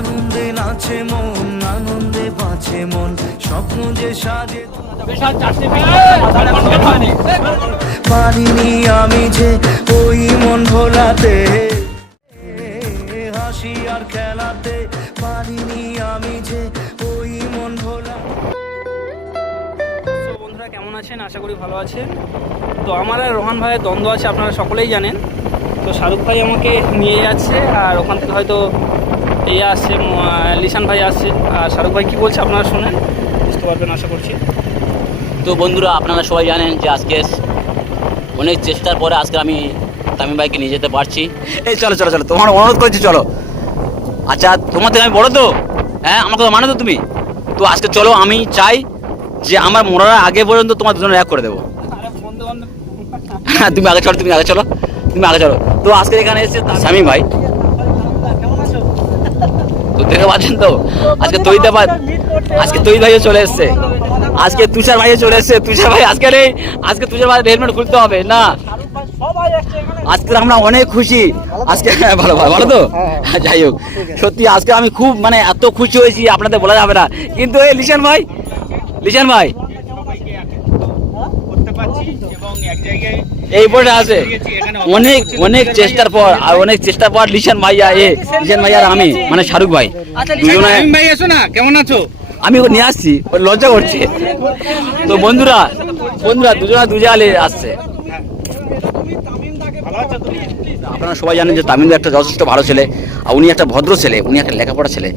আনন্দে নাচে মন আনন্দে বাঁচে মন। স্বপ্ন যে সাজে পারিনি আমি যে ওই মন ভোলাতে। হাসি আর খেলাতে পারিনি আমি যে ওই মন ভোলা। বন্ধুরা কেমন আছেন? আশা করি ভালো আছেন। তো আমার আর রোহান ভাইয়ের দ্বন্দ্ব আছে আপনারা সকলেই জানেন। তো শাহরুখ ভাই আমাকে নিয়ে যাচ্ছে আর ওখান থেকে হয়তো ইয়ে আসছে লিসান ভাই আসছে আর শাহরুখ ভাই কী বলছে আপনারা শোনেন বুঝতে পারবেন আশা করছি। তো বন্ধুরা আপনারা সবাই জানেন যে আজকে অনেক চেষ্টার পরে আজকে আমি তামিম ভাইকে নিয়ে যেতে পারছি। এই চলো চলো চলো তোমার অনুরোধ করছি চলো। আচ্ছা তোমার থেকে আমি বড় তো? হ্যাঁ আমাকে তো মানে তো তুমি? তো আজকে চলো আমি চাই যে আমার মরার আগে পর্যন্ত তোমার দুজনে এক করে দেবো। হ্যাঁ তুমি আগে চলো তুমি আগে চলো তুমি আগে চলো। তো আজকে এখানে এসেছে স্বামী ভাই। তো দেখতে পাচ্ছেন তো? আজকে আজকে তৈরি ভাইও চলে এসছে। আজকে তুষার ভাইও চলে এসছে। তুষার ভাই আজকে নেই। আজকে তুষার ভাই হেলমেট খুলতে হবে না? আজকে আমরা অনেক খুশি। আজকে হ্যাঁ, ভালো ভালো ভালো তো? যাই হোক। সত্যি আজকে আমি খুব মানে এত খুশি হয়েছি আপনাদের বলা যাবে না। কিন্তু এই লিশান ভাই লিশান ভাই। এই বোর্ডে আছে। অনেক অনেক চেষ্টার পর আর অনেক চেষ্টার পর লিশান ভাইয়া এ লিশান ভাইয়া আর আমি মানে শাহরুখ ভাই। দুজনে ভাই এসো না কেমন আছো? আমি ওকে নিয়ে আসছি ও লজ্জা করছে। তো বন্ধুরা বন্ধুরা দুজনা দুজালে আসছে। আপনারা সবাই জানেন যে তামিমদা একটা যথেষ্ট ভালো ছেলে আর উনি একটা ভদ্র ছেলে উনি একটা লেখাপড়া ছেলে।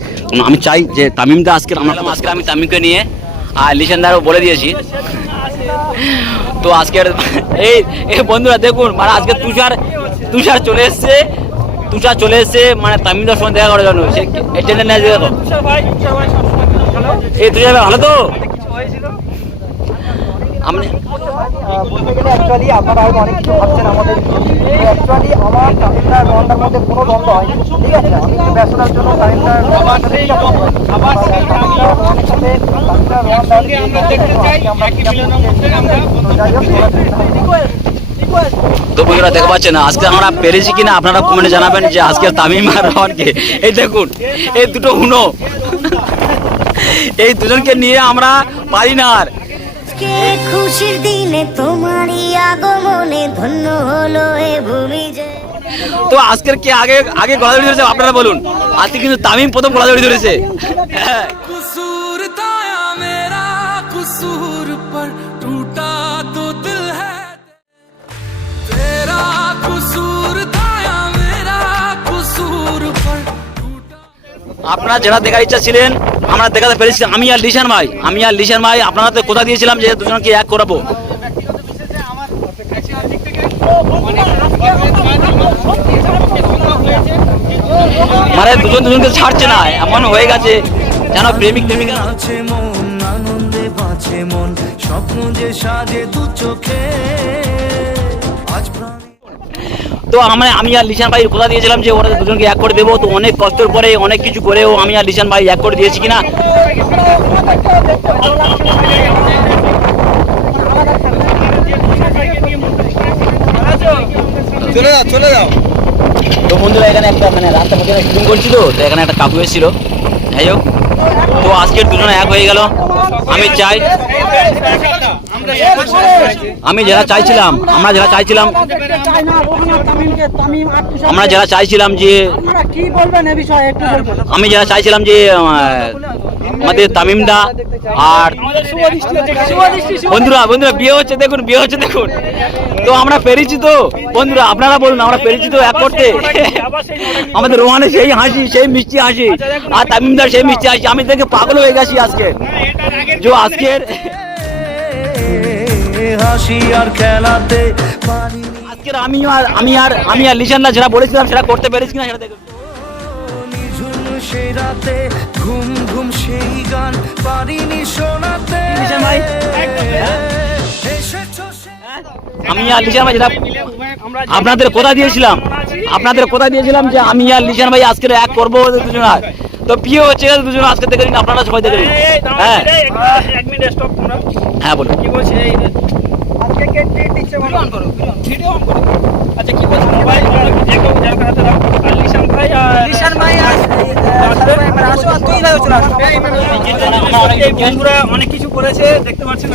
আমি চাই যে তামিমদা আজকে আমরা আজকে আমি তামিমকে নিয়ে আর লিশানদারও বলে দিয়েছি। তো আজকের এই বন্ধুরা দেখুন মানে আজকে তুষার তুষার চলে এসছে। তুষার চলে এসছে মানে তামিল সঙ্গে দেখা করার জন্য। সে এটেন্ডেন্স নেয় দেখো এই তুষার ভালো। তো? আপনি বলতে গেলে অ্যাকচুয়ালি আপনারা হয়তো অনেক কিছু ভাবছেন আমাদের অ্যাকচুয়ালি আমার তামিলনাড় রওয়ান্ডার মধ্যে কোনো দ্বন্দ্ব হয় ঠিক আছে? আমি একটু ব্যস্ততার জন্য সাথে আমরা তো বন্ধুরা দেখতে পাচ্ছেন আজকে আমরা পেরেছি কিনা আপনারা কমেন্টে জানাবেন যে আজকে তামিম আর রহনকে এই দেখুন এই দুটো হুনো। এই দুজনকে নিয়ে আমরা পারি না আর। খুশির দিনে তোমারই আগমনে ধন্য হলো এ ভূমি যে। তো আজকের কে আগে আগে গলা জড়িয়ে ধরেছে আপনারা বলুন। আজকে কিন্তু তামিম প্রথম গলা জড়িয়ে ধরেছে। আপনারা যারা দেখার ইচ্ছা ছিলেন, আমরা দেখাতে পেরেছি। আমি আর লিশান ভাই, আমি আর লিশান ভাই আপনারা তো কথা দিয়েছিলাম যে দুজনকে এক করাবো? মানে দুজন দুজনকে ছাড়ছে না, এমন হয়ে গেছে যেন প্রেমিক প্রেমিকা আছে মন আনন্দে বাঁচে মন, স্বপ্ন যে সাজে দু চোখে, আজ তো আমরা আমি আর লিশান ভাই কথা দিয়েছিলাম যে ওরা দুজনকে এক করে দেবো তো অনেক কষ্টের পরে অনেক কিছু করেও আমি আর লিশান ভাই এক করে দিয়েছি কিনা। চলে যাও চলে যাও। তো বন্ধুরা এখানে একটা মানে রাস্তার মধ্যে শুটিং করছিল তো এখানে একটা কাকু এসেছিল। যাই হোক তো আজকের দুজনে এক হয়ে গেল। আমি চাই আমি যারা চাইছিলাম আমরা যারা চাইছিলাম আমরা যারা চাইছিলাম যে কি বলবেন এ বিষয়ে আমি যারা চাইছিলাম যে আমাদের তামিমদা আর বন্ধুরা বন্ধুরা বিয়ে হচ্ছে দেখুন বিয়ে হচ্ছে দেখুন। তো আমরা পেরেছি তো বন্ধুরা আপনারা বলুন আমরা পেরেছি তো এক করতে আমাদের রোহানে সেই হাসি সেই মিষ্টি হাসি আর তামিমদার সেই মিষ্টি হাসি আমি দেখে পাগল হয়ে গেছি আজকে। যে আজকের হাসি আর খেলাতে আজকের আমি আর আমি আর আমি আর লিশানদা যেটা বলেছিলাম সেটা করতে পেরেছি না সেটা রাতে ঘুম ঘুম সেই গান পারিনি শোনাতে। ভাই, আমি আর লিশান ভাই যেটা আপনাদের কথা দিয়েছিলাম। আপনাদের কথা দিয়েছিলাম যে আমি আর লিশান ভাই আজকে এক করব দুজন আর তো বিয়ে হচ্ছে দুজন আজকে দেখে নিন আপনারা সবাই দেখে নিন। হ্যাঁ? হ্যাঁ বলুন। কি বলছি এই আজকে কে ট্রিট দিচ্ছে ভিডিও অন করো ভিডিও অন করো আচ্ছা কি বলছো যে কেউ যার দাও আর লিশান ভাই আর লিশান ভাই আর এই বন্ধুরা অনেক কিছু করেছে দেখতে পাচ্ছেন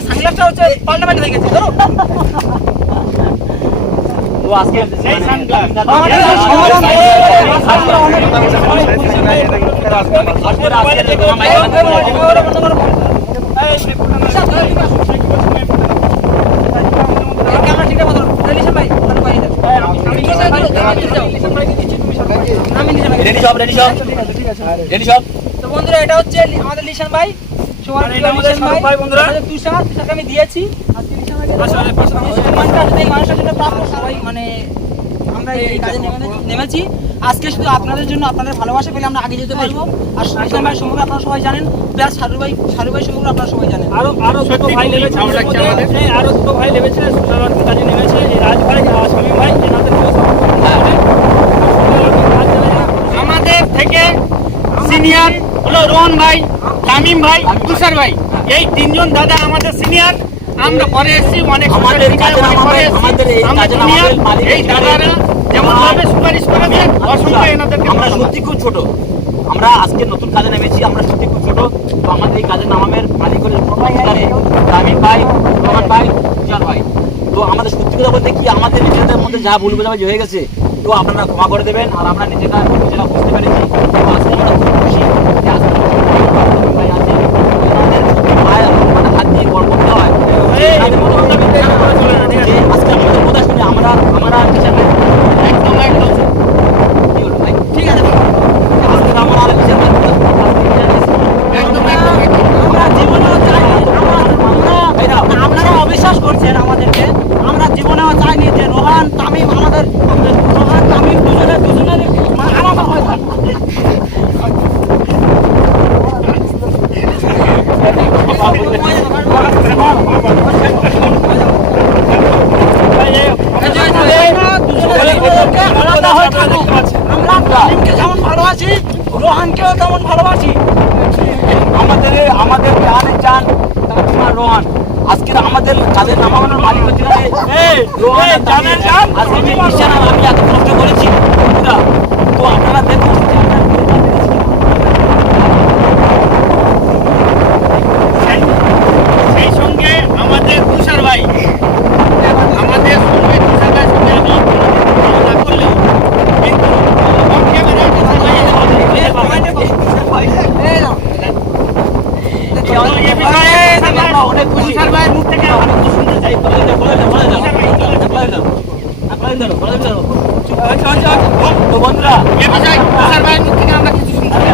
সানগ্লাসটা হচ্ছে পাল্টাপাল্টি হয়ে গেছে ধরো তো আজকে সেই সানগ্লাস আমাদের সমাধান হয়ে গেছে। আমরা অনেক আজকে আজকে রোহান ভাই রেডি সব রেডি সব রেডি সব তো বন্ধুরা এটা হচ্ছে আমাদের লিশান ভাই আমি দিয়েছি। মানে আমরা এই কাজে নেমেছি। আজকে শুধু আপনাদের জন্য আপনাদের ভালোবাসা পেলে আমরা আগে যেতে পারব। আর লিশান ভাই সম্পর্কে আপনারা সবাই জানেন। প্লাস শাহরুখ ভাই শাহরুখ ভাই সম্পর্কে আপনারা সবাই জানেন। আরও আরও দুটো ভাই নেমেছে। আমাদের। মধ্যে। এই আরও দুটো ভাই নেমেছে এই রাজ ভাই আর স্বামী ভাই এনাদের কেউ support করতে হবে। সুন্দরবন কাজ যারা যারা আমাদের থেকে সিনিয়র হলো ভাই তামিম ভাই তুষার ভাই। এই তিনজন দাদা আমাদের সিনিয়র আমরা পরে এসেছি অনেক আমাদের এই দাদারা যেমন ভাবে সুপারিশ করেছে অসংখ্য এনাদেরকে আমরা সত্যি খুব ছোট। আমরা আজকে নতুন কাজে নেমেছি আমরা সত্যি খুব ছোট। তো আমাদের এই কাজের নামের মালিক হলেন তামিম ভাই রহমান ভাই তুষার ভাই। তো আমাদের সত্যি কথা বলতে কি আমাদের নিজেদের মধ্যে যা ভুল বোঝাবুঝি হয়ে গেছে তো আপনারা ক্ষমা করে দেবেন আর আমরা নিজেরা নিজেরা বুঝতে পেরেছি। তো আজকে আমরা খুব খুশি যে আজকে Oh. নামানোর মালিক হচ্ছে আমি এত কষ্ট করেছি। তো আপনারা দেখুন যে আমরা সেই সঙ্গে আমাদের তুষার ভাই আমাদের সঙ্গে তুষার ভাই সঙ্গে আমি কোনোদিন না করলেও কিন্তু on camera তুষার ভাই আমাদের এই বিষয়ে আমরা অনেক খুশি। তুষার ভাইয়ের মুখ থেকে আমরা কিছু শুনতে চাই। বলে দাও, বলে দাও, বলে দাও, বলে দাও, বলে দাও, বলে দাও। তো বন্ধুরা এ বিষয়ে তুষার ভাইয়ের মুখ থেকে আমরা কিছু শুনতে চাই।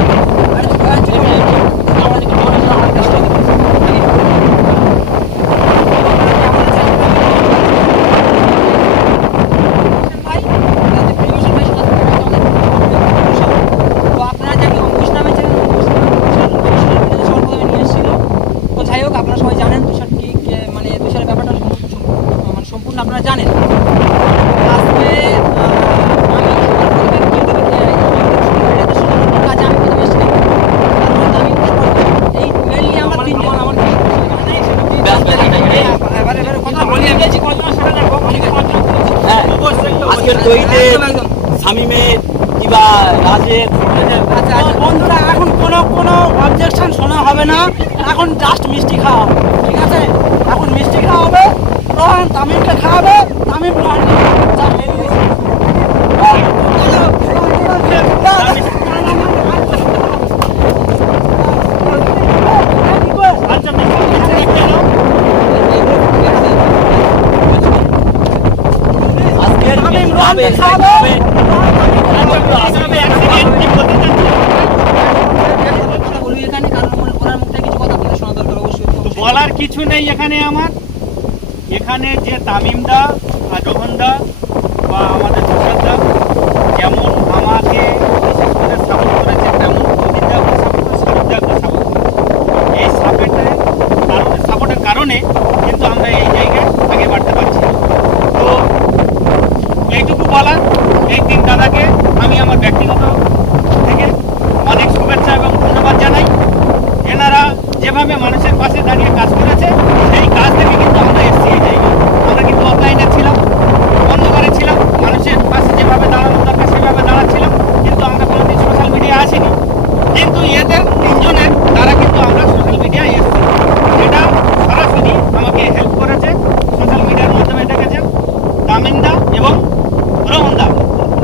তো আপনারা যে অঙ্কুশ নামে ছিলেন অঙ্কুশ নামে সর্বপ্রথমে নিয়ে এসেছিল তো যাই হোক আপনারা সবাই জানেন তুষার কি কে- মানে তুষারের ব্যাপারটা সম- সম- মানে সম্পূর্ণ আপনারা জানেন আজকে আহ, আমি সবার প্রথমে বলতে পারি, আহ, এটা তো সুন্দরবনের কাজে আমি প্রথমে এসেছিলাম তারপর আমি এই মেনলি আমার তিনজন আমার ব্যাস, ব্যাস, ব্যাস, ব্যাস। এবারে এবারে কথা বলি আমি হ্যাঁ, আজকের একদম। শামিমের কিবা রাজের আচ্ছা আচ্ছা বন্ধুরা এখন কোনো কোনো অবজেকশন শোনা হবে না এখন জাস্ট মিষ্টি খাওয়া ঠিক আছে এখন মিষ্টি খাওয়া হবে রোহান তামিমকে খাওয়াবে তামিম রোহানকে। আচ্ছা, আজকের তামিম হবে, রোহানকে হবে। খাওয়াবে আচ্ছা, আমি accident কি বলতে চাচ্ছি? কথা বলবি এখানে কারণ ওনার ওনার মুখ থেকে কিছু কথা আপনাদের শোনা দরকার অবশ্যই তো বলার কিছু নেই এখানে আমার। এখানে যে তামিমদা আর রোহনদা বা আমাদের তুষারদা যেমন আমাকে বিশেষ করে সাপোর্ট করেছে তেমন প্রদীপদাকে সাপোর্ট সাপোর্ট এই সাপোর্টের কারণে সাপোর্টের কারণে কিন্তু আমরা এই জায়গায় রূপমালা এই তিন দাদাকে আমি আমার ব্যক্তিগত থেকে অনেক শুভেচ্ছা এবং ধন্যবাদ জানাই। এনারা যেভাবে মানুষের পাশে দাঁড়িয়ে কাজ করেছে, সেই কাজ থেকে কিন্তু আমরা এসছি এই জায়গায়। আমরা কিন্তু অফলাইনে ছিলাম অন্ধকারে ছিলাম, মানুষের পাশে যেভাবে দাঁড়ানো দরকার, সেভাবে দাঁড়াচ্ছিলাম, কিন্তু আমরা কোনোদিন সোশ্যাল মিডিয়া আসিনি। কিন্তু এদের তিনজনের দ্বারা কিন্তু আমরা সোশ্যাল মিডিয়ায় এসছি। এটা সরাসরি আমাকে হেল্প করেছে সোশ্যাল মিডিয়ার মাধ্যমে দেখেছেন। তামিন্দা এবং রমন দা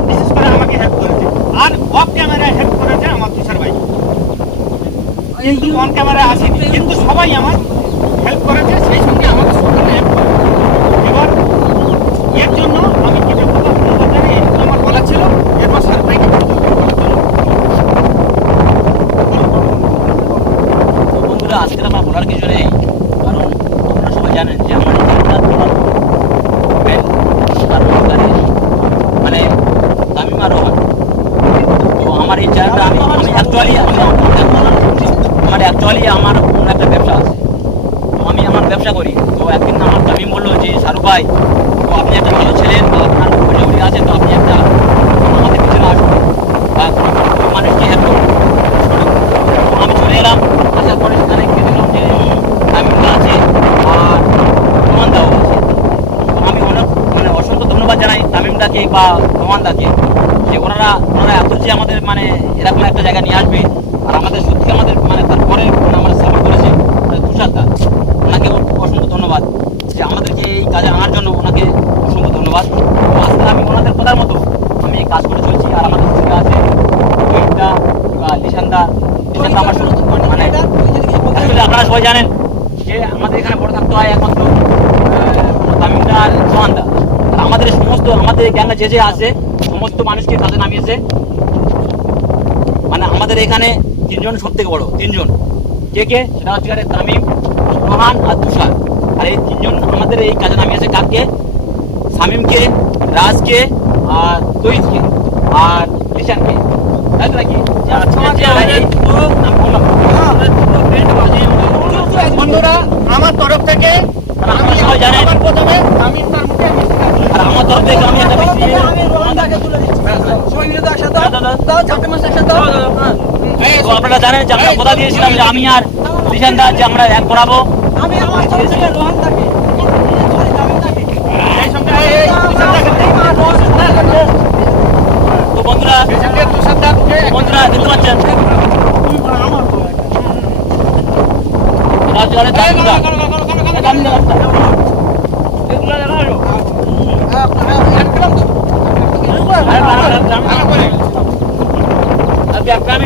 বিশেষ করে আমাকে হেল্প করেছে। আর অফ ক্যামেরায় হেল্প করেছে আমার তুষার ভাই। কিন্তু অন ক্যামেরায় আসেনি। কিন্তু সবাই আমার হেল্প করেছে, সেই সঙ্গে আমাকে সকলে হেল্প করেছে। এবার এর জন্য আমি কৃতজ্ঞ আমার এই চ্যানেলটা আমি আমি অ্যাকচুয়ালি আমার অ্যাকচুয়ালি আমার অন্য একটা ব্যবসা আছে। তো আমি আমার ব্যবসা করি। তো একদিন আমার তামিম বলল যে, শাহরুখ ভাই, তো আপনি একটা ভালো ছিলেন বা আপনার মোটামুটি আছে, তো আপনি একটা আমাদের পিছনে আসুন। বা কোনো মানুষকে হেল্প করুন। আমি চলে এলাম। আসার পরে সেখানে গিয়ে দেখলাম যে তামিমদা আছে আর রোমানদাও আছে। তো আমি অনেক মানে অসংখ্য ধন্যবাদ জানাই তামিমদাকে বা রোমানদাকে যে ওনারা ওনারা এত যে আমাদের মানে এরকম একটা জায়গা নিয়ে আসবে আর আমাদের সত্যি আমাদের মানে তারপরে আমাদের সাপোর্ট করেছে মানে তুষারদা ওনাকে অসংখ্য ধন্যবাদ যে আমাদেরকে এই কাজে আনার জন্য ওনাকে অসংখ্য ধন্যবাদ। আজকে আমি ওনাদের কথার মতো আমি কাজ করে চলছি আর আমাদের ছেলে আছে রোহিতদা বা লিশানদা লিশানদা আমার সঙ্গে মানে আপনারা সবাই জানেন যে আমাদের এখানে বড় থাকতে হয় একমাত্র তামিমদা আর সোহানদা। আমাদের সমস্ত আমাদের গ্যাংয়ে যে যে আছে সমস্ত মানুষকে কাজে নামিয়েছে। মানে আমাদের এখানে তিনজন সব থেকে বড় তিনজন। কে কে? সেটা হচ্ছে তামিম রোহান আর তুষার। আর এই তিনজন আমাদের এই কাজে নামিয়েছে কাকে? শামিমকে রাজকে আর তৈজকে। আর লিশানকে তাই তো নাকি? বন্ধুরা আমার তরফ থেকে আর সবাই জানেন। প্রথমে আমি তার মুখে আর আমার তরফ থেকে আমি একটা একসাথে দাও। তো আপনারা জানেন যে আমরা কথা দিয়েছিলাম যে আমি আর লিশান দা যে আমরা এক করাবো। আমি আমার তরফ থেকে রোহানদাকে sorry, তামিমদাকে। এই সঙ্গে এই এই তুষারদাকে দেই। তো বন্ধুরা এই সঙ্গে তুষারদাকে বন্ধুরা দেখতে পাচ্ছেন রাজগড়ের তামিমদা। এই তামিমদা রাস্তা। আরে বাবা, তামিমদা। আজকে একটা আমি লিশান দাকে দিতে যাই, লিশান দা। তো বন্ধুরা একটা লিশান দাকে আমি দিতে যাচ্ছি, লিশান দা। এই লিশান দা। আর লাগবে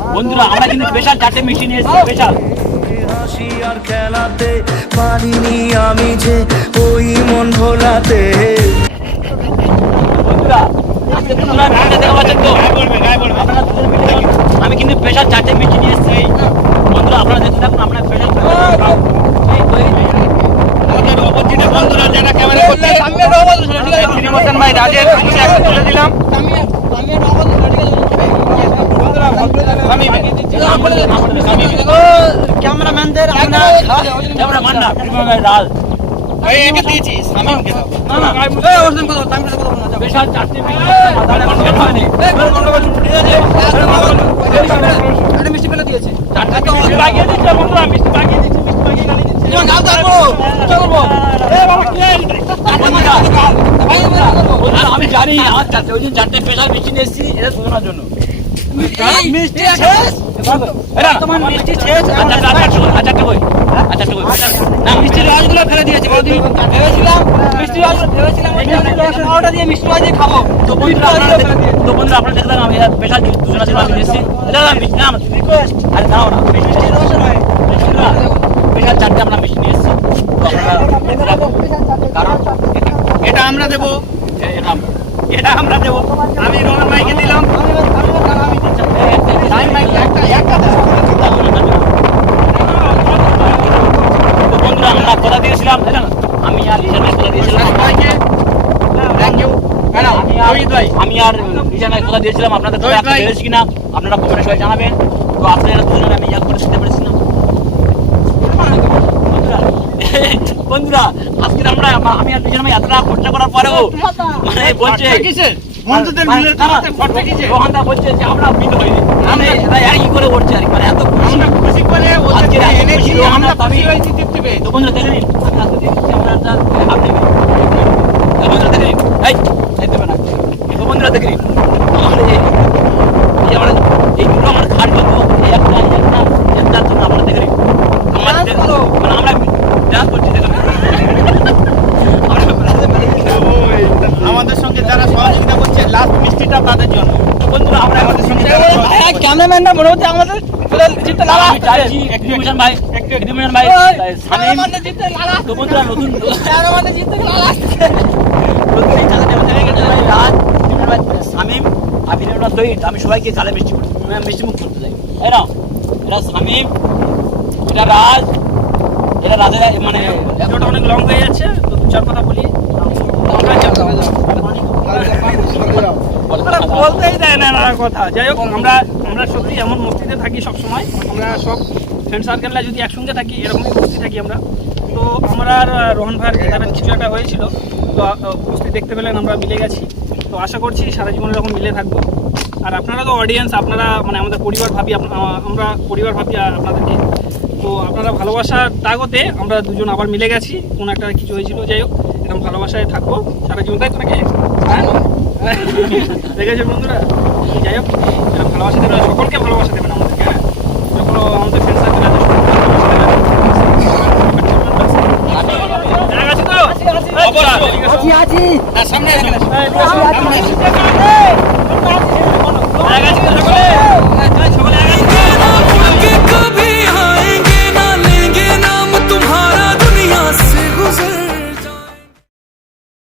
বন্ধুরা আমরা কিন্তু স্পেশাল চারটে মিষ্টি নিয়ে এসেছি স্পেশাল আর খেলাতে পারিনি আমি যে ওই মন ভোলাতে বন্ধুরা আপনারা। আমি কিন্তু স্পেশাল চারটে মিষ্টি নিয়ে এসেছি। বন্ধুরা আপনারা দেখতে থাকুন অপোজিটে বন্ধুরা ক্যামেরা ভাই রাজের তুলে দিলাম তামিমের- তামিমের রহমত ছিল, ঠিক আছে? আমি ও, ক্যামেরাম্যানদের আমরা মিষ্টি ফেলে দিয়েছে। আমি জানি চারটে ওই জন্য চারটে স্পেশাল মিষ্টি নিয়ে এসেছি এটা দুজনের জন্য। মিষ্টি শেষ? তোমার মিষ্টি শেষ কই কই না মিষ্টির রসগুলো ফেলে দিয়েছে বৌদি। ভেবেছিলাম মিষ্টি রস ভেবেছিলাম ওই মিষ্টি রসের পাউডারটা দিয়ে মিষ্টি রস দিয়ে খাব। তো বন্ধুরা আপনারা তো বন্ধুরা আপনারা দেখতে আমি স্পেশাল দুজনের জন্য আমি এসেছি। এটা মিষ্টি না রিকোয়েস্ট আরে দাও না। মিষ্টি রসের নয়। স্পেশাল চারটে আমরা মিষ্টি নিয়ে এসেছি। তো আপনারা কারণ এটা আমরা দেবো। এটা এটা আমরা দেবো। আমি রোহন ভাইকে দিলাম সাইন ভাইকে একটা একটা দেবো। তো বন্ধুরা আমরা কথা দিয়েছিলাম তাই না আমি আর কথা আমি আর কথা আপনাদের। পেরেছি কিনা আপনারা কমেন্টে সবাই জানাবেন তো আপনারা দুজনে আমি এক করে পেরেছি না বন্ধুরা, আজকে আমরা আমি আর ভাই এতটা খরচা করার পরেও মানে বলছে বন্ধুদের মিলে তোমাতে ফটো খিচে রোহানদা বলছে যে আমরা মিল হইনি আমরা এরা কি করে করছে আর মানে এত খুশি খুশি করে ওদেরকে এনেছি আমরা খুশি। হয়েছি তৃপ্তি পেয়ে তো বন্ধুরা দেখে নিন। আমি আজকে দেখছি আমরা একটা বন্ধুরা এই এই না তো বন্ধুরা দেখে নিন আমার এই এই আমরা এই দুটো আমার খাট পাবো এই একটা এই একটা একটা তো আমরা দেখে নিন আমরা Dance দেখে- করো। মানে আমরা ডান্স করছি দেখে নিন। আমরা আমাদের সঙ্গে যারা সহযোগিতা করছে লাস্ট মিষ্টিটা তাদের জন্য বন্ধুরা আমরা আমাদের সঙ্গে যারা ক্যামেরাম্যানটা মনে হচ্ছে আমাদের লালা আমি ভাই ভাই লালা তো বন্ধুরা নতুন লালা চালাতে ভাই সামিম দই সবাইকে চালে মিষ্টি মিষ্টি মুখ করতে চাই তাই না এটা সামিম এটা রাজ এটা রাজের মানে ভিডিওটা অনেক লং হয়ে যাচ্ছে তো দু চার কথা বলি আমরা বলতেই দেয় না এনারা কথা। যাই হোক, আমরা আমরা সত্যি এমন মস্তিতে থাকি সব সময় আমরা সব ফ্রেন্ড সার্কেলরা যদি একসঙ্গে থাকি, এরকমই মস্তি থাকি আমরা। তো আমরা আর রোহন ভাইয়ের কিছু একটা হয়েছিল। তো মস্তি দেখতে পেলেন, আমরা মিলে গেছি। তো আশা করছি সারা জীবন এরকম মিলে থাকব। আর আপনারা তো অডিয়েন্স আপনারা মানে আমাদের পরিবার ভাবি আমরা পরিবার ভাবি আপনাদেরকে। তো আপনারা ভালোবাসার তাগতে আমরা দুজন আবার মিলে গেছি। কোনো একটা কিছু হয়েছিল, যাই হোক, এরকম ভালোবাসায় থাকব। সারা জীবন তাই তো নাকি? ঠিক আছে বন্ধুরা? যাই হোক ভালোবাসা দেবেন সকলকে ভালোবাসা দেবেন আমাদেরকে হ্যাঁ? যখন আমাদের ফ্রেন্ড সার্কেল আছে